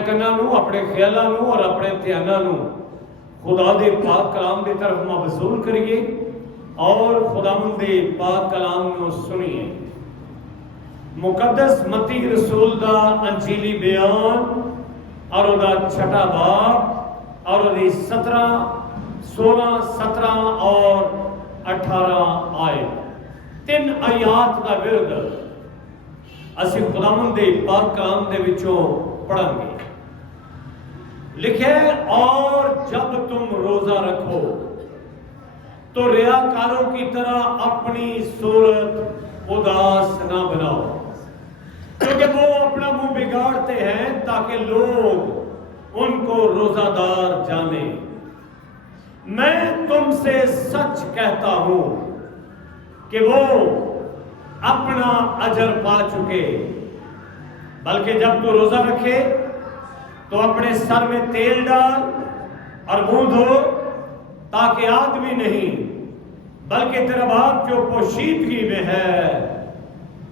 कन्ना नूं, अपने ख्यालों नूं और अपने ध्यानां नूं खुदा दे पाक कलाम की तरफ मबसूल करिए और खुदावंद दे पाक कलाम नूं सुनिए। मुकद्दस मत्ती रसूल दा अंजीली बयान और उहदा छठा बाब और उहदी 17, 16, 17 और 18 आयत, 3 आयात का विरद असी खुदावंद दे पाक कलाम दे विचों पढ़ांगे। लिखे, और जब तुम रोजा रखो तो रियाकारों की तरह अपनी सूरत उदास ना बनाओ, क्योंकि वो अपना मुंह बिगाड़ते हैं ताकि लोग उनको रोजादार जाने। मैं तुमसे सच कहता हूं कि वो अपना अजर पा चुके। बल्कि जब तू रोजा रखे तो अपने सर में तेल डाल और मुंह धो, ताकि आदमी नहीं बल्कि तेरा बाप जो पोशीदगी में है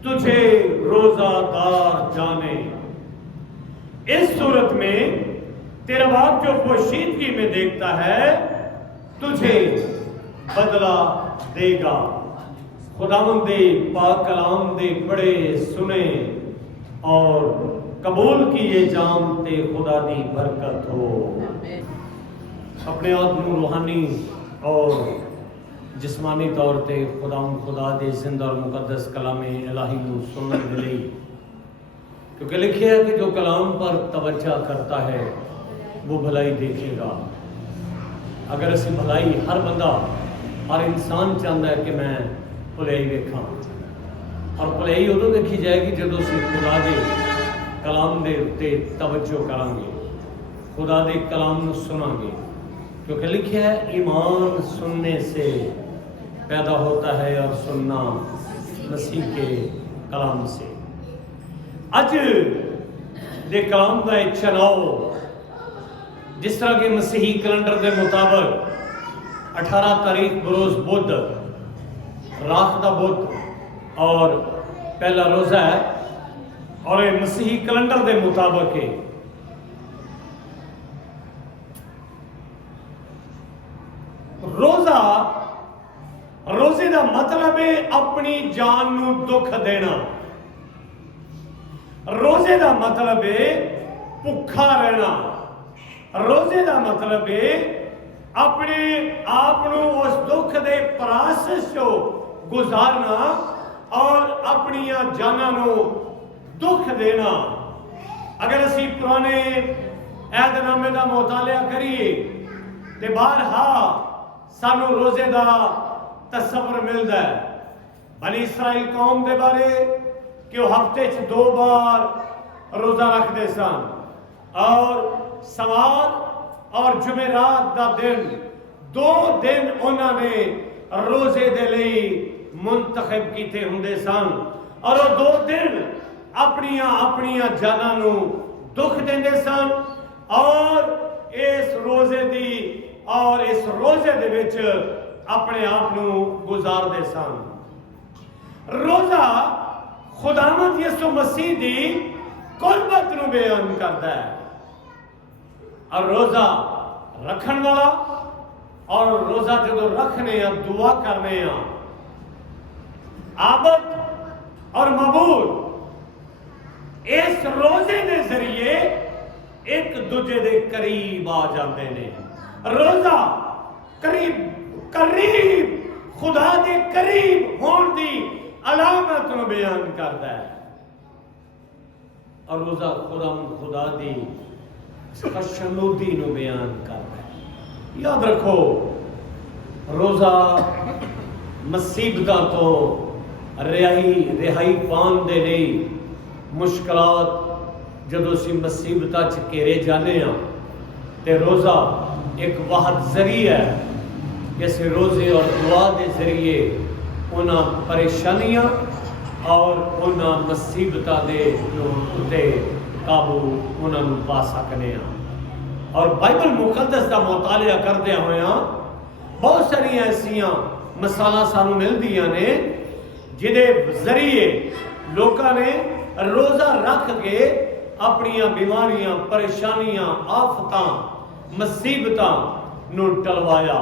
तुझे रोजादार जाने। इस सूरत में तेरा बाप जो पोशीदगी में देखता है तुझे बदला देगा। खुदावंद दे पाक कलाम दे पढ़े सुने और कबूल किए जानते खुदा दी बरकत हो। अपने आप को रूहानी और जिस्मानी तौर पर खुदा दे जिंदा और मुकद्दस कलाम इलाही को सुनने के लिए, क्योंकि लिखे है कि जो कलाम पर तवज्जो करता है वो भलाई देखेगा। अगर असी भलाई, हर बंदा हर इंसान चाहता है कि मैं भलाई देखा, और भलाई उदों देखी जाएगी जो असी खुदा दे कलाम दे उत्ते तवज्जो करांगे, खुदा दे कलाम नूं सुनांगे। क्योंकि लिखा है ईमान सुनने से पैदा होता है और सुनना मसीह के कलाम से। अज दे कलाम का एक चुनाव जिस तरह के मसीही कैलेंडर के मुताबिक 18 तारीख बरोज बुध, राख दा बुध और पहला रोजा है, और मसीही कैलेंडर के मुताबिक है। रोजे का मतलब है अपनी जान नूं दुख देना। रोजे का मतलब है भुखा रहना। रोजे का मतलब है अपने आप नूं उस दुख के प्रोसेस चो गुजारना और अपनी जाना नूं दुख देना। अगर असी पुराने ऐहदनामे का मुतालिया करिए तो बारहा सानू रोजे का तस्वर मिलता है बनी इसराइल कौम के बारे कि वह हफ्ते 2 बार रोजा रखते सन, और सवार और जुमेरात का दिन 2 दिन उन्होंने रोजे के लिए मुंतखब किए होंगे सन, और वो 2 दिन अपनिया जाना नूं दुख देंदे सन और इस रोजे दी और इस रोजे दे विच अपने आप नूं गुजारदे सन। रोजा खुदावंद यसू मसीह दी कुर्बत नूं बयान करता है, और रोजा रखन वाला और रोजा जो रखने दुआ करने आबद और मबूल इस रोजे के जरिए एक दूजे के करीब आ जाते हैं। रोजा करीब खुदा के करीब होने की अलामत को बयान करता है, और रोजा खुदा की खुशनुदी को बयान करता है। याद रखो, रोजा मुसीबतों तो रिहाई पाने के लिए मुश्किलात जदों असीं मुसीबतां च घेरे जाने तो रोज़ा एक वाहद जरिया है कि असीं रोज़े और दुआ के जरिए उन्हां परेशानियां और उन्हां मुसीबतां दे उत्ते काबू उन्हां पा सकने। और बाइबल मुकद्दस का मुतालिया करदे होया बहुत सारिया ऐसियां मिसालां सानूं मिलदियां ने जिहदे जरिए लोकां ने रोज़ा रख के अपनियां बीमारियां, परेशानियां, आफतां, मुसीबतां नूं टलवाया।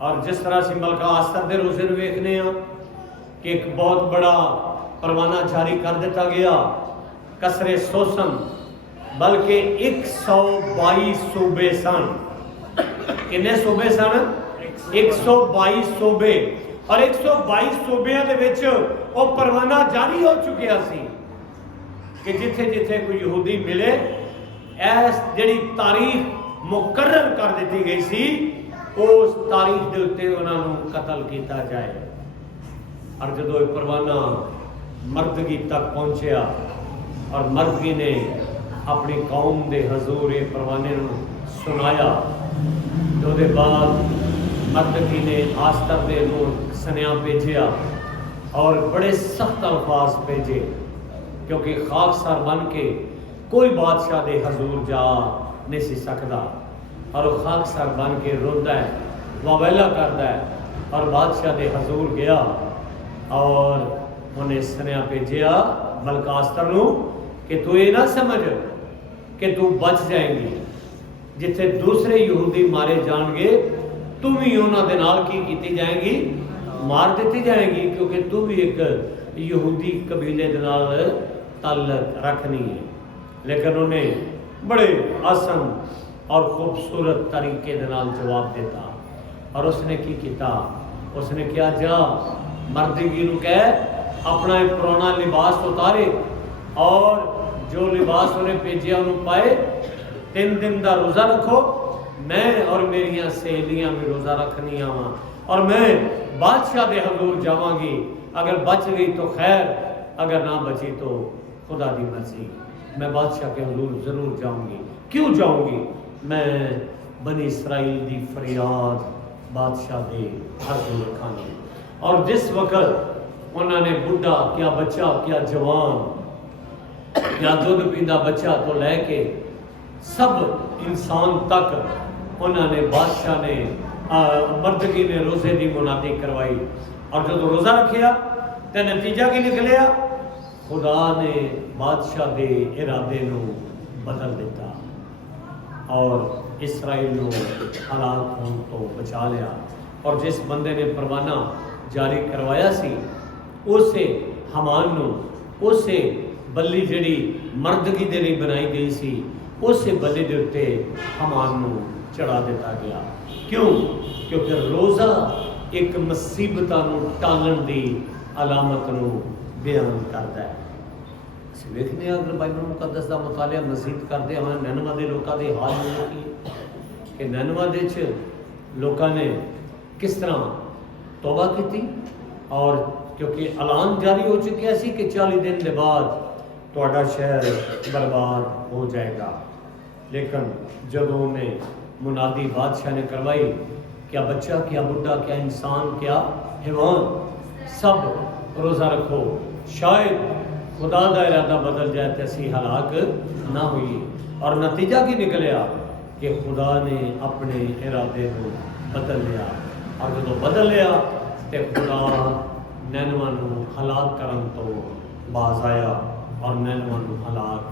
और जिस तरह से मलका आस्तर के रोजे में वेखने कि एक बहुत बड़ा परवाना जारी कर दिता गया, कसरे सोसन, बल्कि 122 सूबे सन। किन्ने सूबे सन? 122 सूबे। और 122 सूबे वो परवाना जारी हो चुकिया सी कि जिथे जिथे कोई यहूदी मिले, ऐस जिहड़ी तारीख मुकर्रर कर दी गई सी, उस तारीख के उत्ते उन्होंने कतल किया जाए। और जो परवाना मर्दगी तक पहुंचया और मर्दगी ने अपनी कौम के हजूर ये परवाने सुनाया, तो उसके बाद मर्दगी ने आस्तर दे सनिया भेजा और बड़े सख्त अल्फाज भेजे, क्योंकि खाकसार बन के कोई बादशाह के हजूर जा नहीं सी सकता। और वह खाकसार बन के रोंदा है, वावेला करता है। और बादशाह के हजूर गया और उन्हें सनिया भेजा मलका आस्तर नूं कि तू ये ना समझ कि तू बच जाएंगी, जिथे दूसरे यहूदी मारे जाएंगे तू भी उन्होंने नाल की जाएगी, मार दी जाएगी, क्योंकि तू भी एक यहूदी कबीले के नाल ताल्लुक रखनी है। लेकिन उन्हें बड़े आसान और खूबसूरत तरीके के नाल जवाब देता। और उसने की किया? उसने क्या, जा मर्दगी नूं कह अपना एक पुराना लिबास उतारे और जो लिबास उन्हें भेजा उन्होंने पाए। 3 दिन का रोज़ा रखो, मैं और मेरिया सहेलियां भी रोज़ा रखनिया वा, और मैं बादशाह के हजूर जावांगी। अगर बच गई तो खैर, अगर ना बची तो खुदा की मर्जी। मैं बादशाह के हजूर जरूर जाऊंगी। क्यों जाऊंगी? मैं बनी इसराइल की फरियाद बादशाह के हजूर रखांगी। और जिस वक्त उन्होंने बुढ़ा, क्या बच्चा, क्या जवान, क्या दूध पींदा बच्चा तो लैके सब इंसान तक उन्होंने बादशाह ने मर्दगी ने रोज़े की मुनादी करवाई। और जो रोज़ा रखिया तो नतीजा की निकलिया? खुदा ने बादशाह के इरादे को बदल दिता और इसराइल को हलाक होने तो बचा लिया। और जिस बंदे ने परवाना जारी करवाया सी, उसे हमान नूं, उसे बल्ली जिहड़ी मर्दगी दे लई बनाई गई सी, उसे बल्ली दे उत्ते हमान नूं चढ़ा दिता गया। क्यों? क्योंकि रोज़ा एक मुसीबतां नूं टालण की अलामत नूं बयान करता है। असीं वेखने अगर बाइबल मुकद्दस का मुतालिया मजीद करते हैं, नैनवा के लोगों के हाल में कि नैनवा दे लोगों ने किस तरह तौबा की। और क्योंकि ऐलान जारी हो चुका सी कि 40 दिन के बाद तुहाडा शहर बर्बाद हो जाएगा। लेकिन जब उन्हें मुनादी बादशाह ने करवाई, क्या बच्चा, क्या बुढ़ा, क्या इंसान, क्या हैवान, सब रोज़ा रखो, शायद खुदा का इरादा बदल जाए तो असी हलाक ना हुई। और नतीजा की निकलिया कि खुदा ने अपने इरादे को बदल लिया। और जो बदल लिया तो खुदा नैनवा नूं हलाक करन तो बाज आया और नैनवा नूं हलाक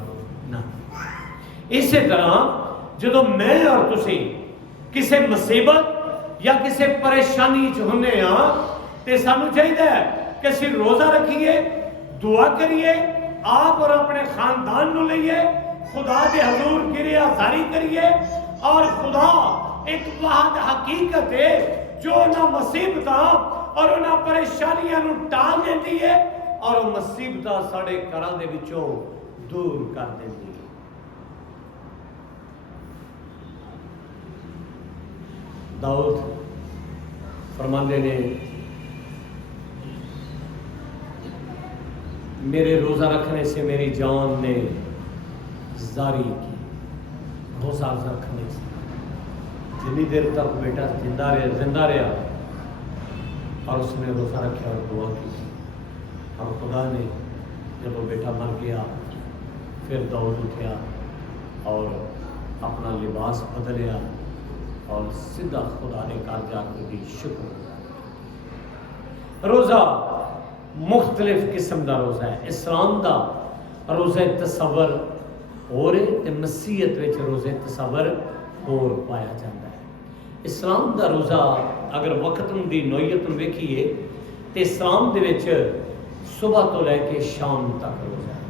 ना। इस तरह जो मैं और तुसी किसी मुसीबत या किसी परेशानी च होंदे हां ते सानू चाहिए कि असीं रोज़ा रखिए, दुआ करिए, आप और अपने खानदान नूं लईए, खुदा के हजूर किरिया जारी करिए। और खुदा एक वाहद हकीकत है जो उन्हां मुसीबतां और उन्हां परेशानियां नूं टाल देती है और वो मुसीबतां साडे घरां दे विचों दूर कर देती है। दाऊद फरमाते ने, मेरे रोज़ा रखने से मेरी जान ने जारी की। रोज़ा रखने से जितनी देर तक बेटा जिंदा रहा और उसने रोज़ा रखा और दुआ की, और खुदा ने जब वो बेटा मर गया फिर दाऊद उठा और अपना लिबास बदलिया और सीधा खुदा ने घर जाकर दी शुक्र। रोज़ा मुख्तलिफ किस्म का रोज़ा है। इस्लाम का रोज़ा तसव्वुर होर है ते मसीहत विच रोज़े तसव्वुर होर पाया जाता है। इस्लाम का रोज़ा अगर वक्त की नोयत वेखीए तो इस्लाम दे विच सुबह तो लैके शाम तक रोज़ा है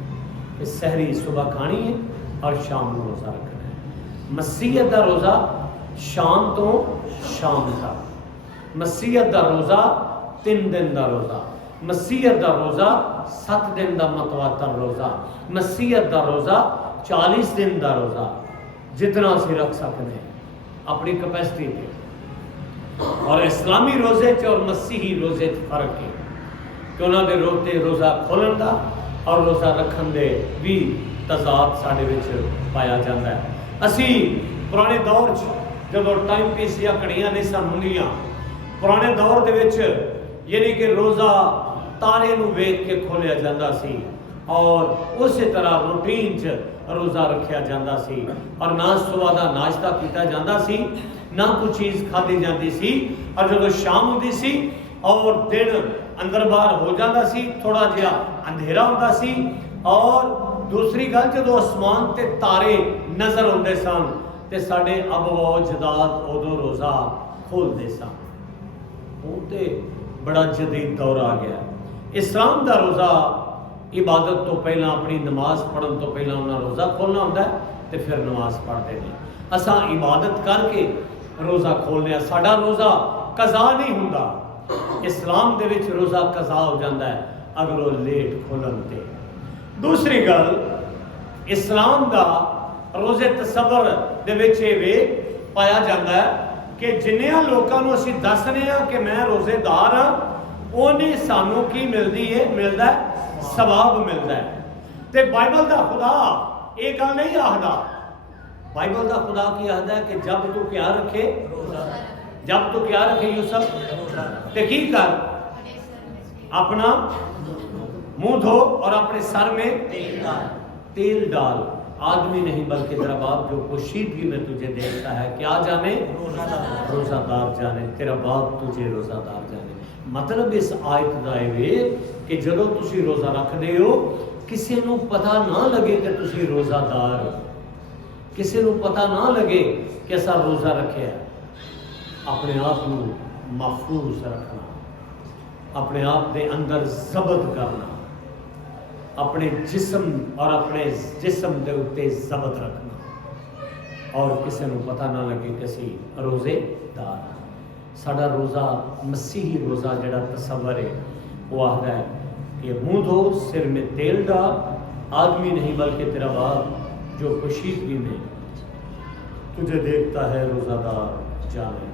कि सहरी सुबह खानी है और शाम को रोज़ा रखना है। मसीहत का रोज़ा शाम तो शाम तक, मसीहत का रोज़ा 3 दिन का रोज़ा, मसीहत का रोज़ा 7 दिन का मतवातर रोज़ा, मसीहत का रोज़ा 40 दिन का रोज़ा, जितना असी रख सकते हैं अपनी कैपेसिटी पे। और इस्लामी रोज़े च और मसीही रोज़े च फर्क है कि उन्होंने रोते रोज़ा खोलन का और रोज़ा रखन दे भी तजाद साढ़े विच पाया जाता है। असी पुराने दौर जो टाइम पीस या घड़ियां नहीं सन होंदियां, पुराने दौर दे विच यानी कि रोज़ा तारे नूं वेख के खोलिया जाता सी और उस तरह रूटीन च रोज़ा रखा जाता सी और ना सुबह का नाश्ता किया जाता सी, ना कोई चीज़ खाधी जाती सी। और जो शाम होती सी और दिन अंदर बाहर हो जाता सी, थोड़ा जिहा अंधेरा होता सी और दूसरी गल जो आसमान ते तारे नज़र आते सन तो साढ़े अबो जदाद उदों रोज़ा खोलते सन। हूँ तो बड़ा जदीद दौर आ गया। इस्लाम का रोज़ा इबादत तो पहला अपनी नमाज पढ़न तो पहला उन्हें रोज़ा खोलना होता है तो फिर नमाज पढ़ते हैं। असा इबादत करके रोज़ा खोलने, साडा रोज़ा कज़ा नहीं होंदा। इस्लाम दे विच रोज़ा कज़ा हो जाता है अगर वो लेट खोलन ते। दूसरी गल इस्लाम का रोज़े तसव्वुर दे विच वे पाया जाता है कि जिन्नियां लोगों को असीं दसने कि मैं रोज़ेदार हाँ, उन्हें सानू की मिलती है, मिलता है सवाब मिलता है। तो बाइबल का खुदा ये गल नहीं आखदा। बाइबल का खुदा की आखदा है कि जब तू क्या रखे, जब तू क्या रखे यूसुफ ते की कर, अपना मुंह धो और अपने सर में तेल डाल। आदमी नहीं बल्कि तेरा बाप जो पोशीदगी में तुझे देखता है, क्या जाने, रोज़ादार जाने, तेरा बाप तुझे रोज़ादार जाने। मतलब इस आयत का है कि जो तुसी रोज़ा रखते हो किसी को पता ना लगे कि तुसी रोज़ादार हो, किसी को पता ना लगे कि ऐसा रोज़ा रखे। अपने आप को महफूज रखना, अपने आप के अंदर जबत करना, अपने जिस्म और अपने जिस्म के उत्ते जबत रखना और किसी को पता ना लगे कि असी रोज़ेदार। साडा रोज़ा मसीही रोज़ा जिहड़ा तसव्वुर है वो आखदा है कि मुँह धो, सिर में तेल डाल, आदमी नहीं बल्कि तेरा बाप जो पोशीदगी में तुझे देखता है रोज़ादार जाने।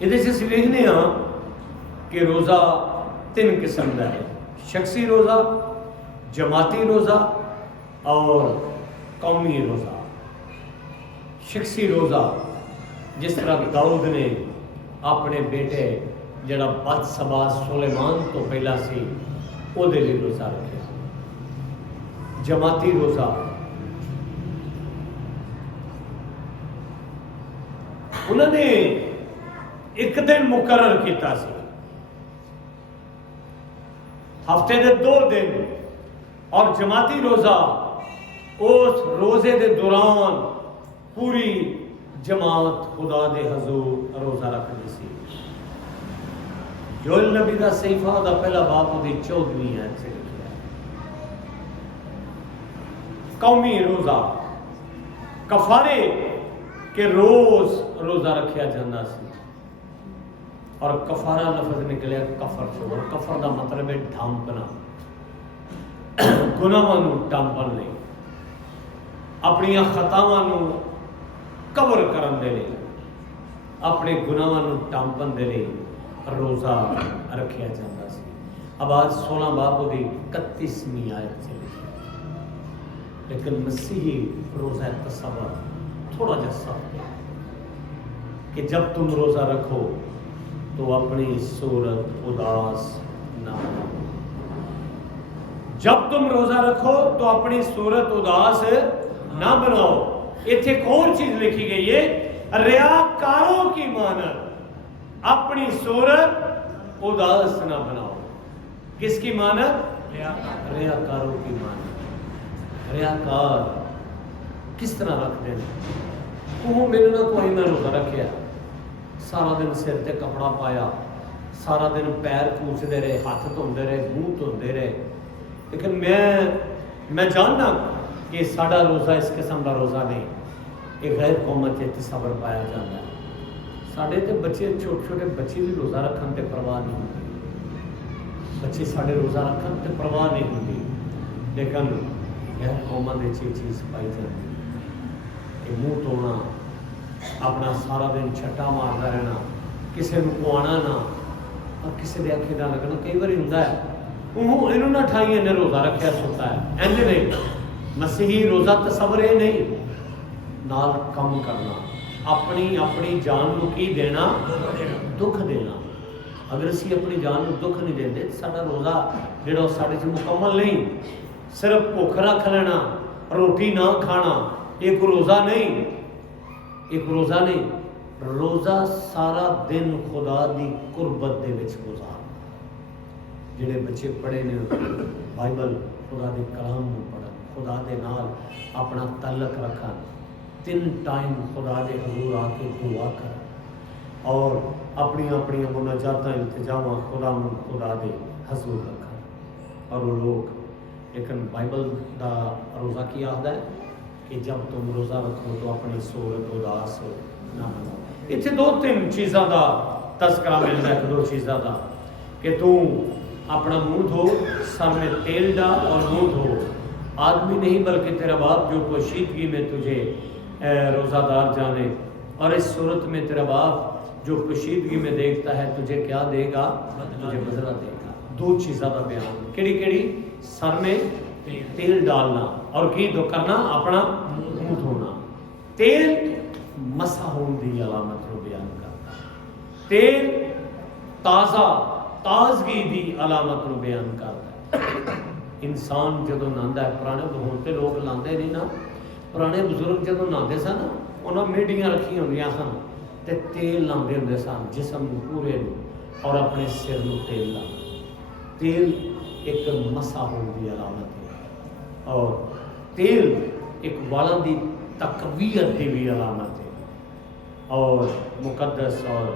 ये असीं देखने कि रोज़ा 3 किस्म का है, शख्सी रोज़ा, जमाती रोज़ा और कौमी रोज़ा। शख्सी रोज़ा जिस तरह दाऊद ने अपने बेटे जड़ा बदसबा सुलेमान तो पहला सी उहदे लई रोज़ा रखिया। जमाती रोज़ा उन्होंने एक दिन मुकर्रर किया सी, हफ्ते के 2 दिन, और जमाती रोज़ा उस रोज़े के दौरान पूरी जमात खुदा दे हजूर रोज़ा रखती सी। जोएल नबी का सहीफा का पहला बाप उसकी 14वीं आयत से लिखा है। कौमी रोज़ा कफारे के रोज़ रोज़ा रखा जाता सी और कफारा लफ्ज़ निकलिया कफर से, और कफर का मतलब है ढांपना, गुनाहां नूं ढांपण लई, अपनियां खतावां नूं कवर करन दे लई, अपने गुनाहां नूं ढांपण दे लई रोज़ा रखा जाता सी। अब आज 16 बाब की 31वीं आयत से लिखी। लेकिन मसीही रोज़ा तसव्वुर थोड़ा जा सख्त है कि जब तुम रोज़ा रखो तो अपनी सूरत उदास ना बनाओ। जब तुम रोज़ा रखो तो अपनी सूरत उदास ना बनाओ। इत्थे एक और चीज लिखी गई है, रियाकारों की मानद अपनी सूरत उदास ना बनाओ। किसकी मानद? रियाकारों की मानद। रियाकार किस तरह रखते हैं। वो मेरे ना कोई मैं रोज़ा रखा, सारा दिन सिर ते कपड़ा पाया, सारा दिन पैर कूचते रहे, हाथ धोते रहे, मूँह धोते रहे, लेकिन मैं जानना कि साड़ा रोज़ा इस किस्म का रोज़ा नहीं। एक गैर कौमत तसव्वुर पाया जाता है। साढ़े तो बच्चे छोटे छोटे बच्चे भी रोज़ा रखन ते परवाह नहीं होती, बच्चे साढ़े रोज़ा रखन ते परवाह नहीं होती, लेकिन गैर कौमां दे ये चीज़ पाई जाती कि मूँह धोना, अपना सारा दिन छट्टा मारता रहना, किसी को कुआना ना और किसी के अखे ना लगना। कई बार होंगे वो इन्हों ना ठाई इन्हें रोज़ा रखा सुता है, इंज नहीं। मसीही रोज़ा तसव्वुर ये नहीं, नाल कम करना, अपनी अपनी जान को की देना, दुख देना। अगर असी अपनी जान को दुख नहीं देंगे, साडा रोज़ा जो साढ़े च मुकम्मल नहीं। सिर्फ भुख रख लेना, रोटी ना खाना, एक रोज़ा नहीं, एक रोज़ा नहीं। रोज़ा सारा दिन खुदा की कुर्बत दे विच गुजारना। जिहड़े बच्चे पढ़े ने बाइबल, खुदा के कलाम को पढ़न, खुदा के नाल अपना तलक रखन, 3 टाइम खुदा के हजूर आके दुआ कर और अपनी अपनी मुनाजात इंतजाम खुदा के हजूर रखन। और वो लोग, लेकिन बाइबल का रोज़ा की आखदा है कि जब तुम रोज़ा रखो तो अपनी सूरत उदास ना बनाओ। इतने 2-3 चीज़ों का तस्करा मिलता है, 2 चीज़ों का कि तू अपना मुँह धो, सर में तेल डाल और मुँह धो। आदमी नहीं बल्कि तेरा बाप जो पोशीदगी में तुझे रोज़ादार जाने, और इस सूरत में तेरा बाप जो पोशीदगी में देखता है तुझे क्या देगा, तुझे बदला देगा। 2 चीज़ों का बयान, केड़ी केड़ी? सर में तेल डालना और की दो करना, अपना मुँह धोना। तेल मसा होने की अलामत को बयान करता है, तेल ताज़ा ताजगी की अलामत को बयान करता है। इंसान जो नहांदा है, पुराने हुण ते लोग लाते नहीं ना, पुराने बजुर्ग जो नहाते सन उन्होंने मेडियां रखी होंगे सन तो तेल लाते होंगे सन जिसम पूरे और अपने सिर में तेल लाना। तेल एक मसा होने की अलामत है और तेल एक वालों की तकवीयत की भी अलामत है और मुकद्दस और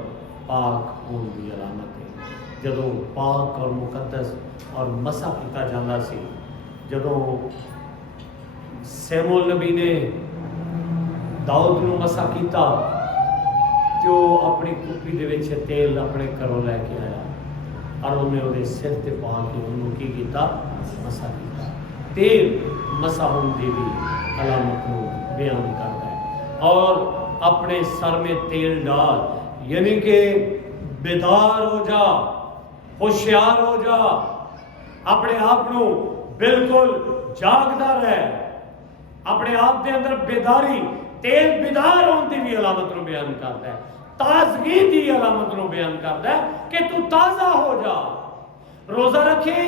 पाक होने की अलामत है। जदों पाक और मुकद्दस और मसा किया जाता सी, जदों सैमुअल नबी ने दाऊद को मसा किया तो अपनी कुप्पी दे विच तेल अपने घरों लैके आया और उन्हें वो सिर ते पा के उन्होंने की किया, मसा किया। तेल मसा होने की भी अलामत को बयान करता है। और अपने सर में तेल डाल, यानी कि बेदार हो जा, होशियार हो जा, अपने आप को बिल्कुल जागदा रहे, अपने आप के अंदर बेदारी। तेल बेदार होने की भी अलामत को बयान करता है, ताजगी की अलामत को बयान करता है कि तू ताज़ा हो जा। रोज़ा रखे,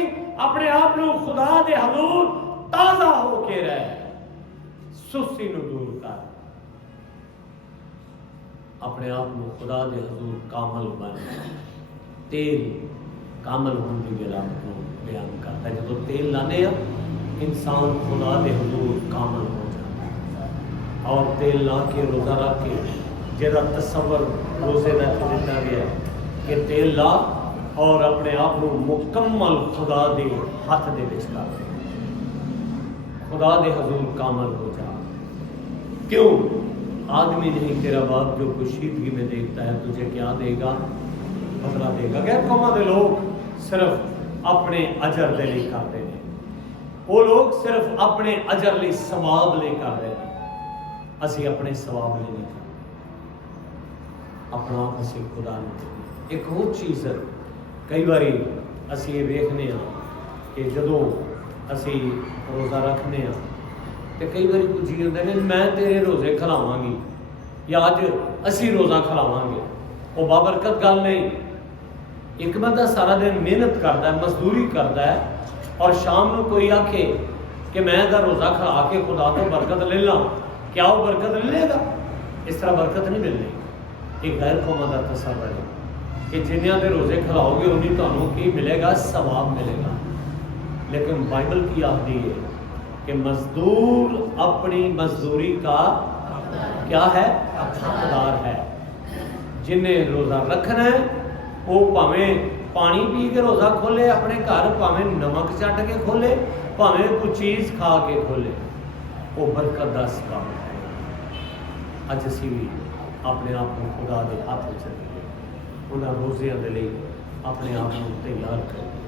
अपने आप को खुदा दे हजूर ताज़ा होके रहे, सुस्ती को दूर कर, अपने आप को खुदा दे हजूर कामल बन। तेल कामल होने की भी अलामत को बयान करता है। जब तेल लाने इंसान खुदा दे हजूर कामल हो जाता है। और तेल ला के रोज़ा रख के जरा तस्वर रोज़े का दिता गया कि तेल ला और अपने आप को मुकम्मल खुदा दे हाथ दे विच कर दे, खुदा दे हजूर कामल हो जा। क्यों? आदमी नहीं, तेरा बाप जो पोशीदगी में देखता है तुझे क्या देगा, बदला देगा। गैर कौमां दे लोग सिर्फ अपने अजर दे लिए करते हैं, वो लोग सिर्फ अपने अजर लिए सवाब ले कर रहे हैं। असी अपने सवाब ले नहीं करते, अपना असी खुदा नहीं। एक होर चीज़ कई बारी असी ये वेखने कि जदों असी रोज़ा रखने तो कई बार कुछ जी होंगे ने मैं तेरे रोज़े खिलावांगी या अज असी रोज़ा खिलावांगे, वो बाबरकत गल नहीं। एक बंदा सारा दिन मेहनत करता है, मजदूरी करता है और शाम को कोई आखे कि मैं रोज़ा खिला के खुदा तो बरकत ले ला, क्या वो बरकत ले लेगा? इस तरह बरकत नहीं मिलनी। एक गैर कौमां दा तसव्वुर है कि जिन्हों के रोज़े खिलाओगे उन्हीं तुहानूं की मिलेगा, सवाब मिलेगा। लेकिन बाइबल की आखदी है कि मजदूर अपनी मजदूरी का क्या है, हकदार है। जिन्हें रोज़ा रखना है वो भावें पानी पी के रोज़ा खोले अपने घर, भावें नमक चट के खोले, भावें कोई चीज़ खा के खोले, वो बरकत का सबब है। अज असी भी अपने आप को खुदा के हाथ में रखिए, उन्होंने रोज़ियां के लिए अपने आप को तैयार करिए,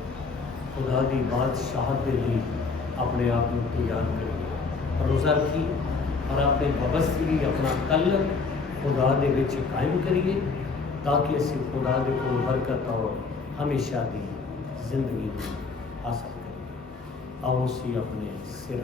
खुदा की बादशाहत के लिए अपने आप को तैयार करिए। रोज़ा रखिए और अपने बबस्तगी अपना तल्लक खुदा दे विच कायम करिए, ताकि असी खुदा दे कोल बरकत और हमेशा की जिंदगी हासिल करिए। आओ असी अपने सिर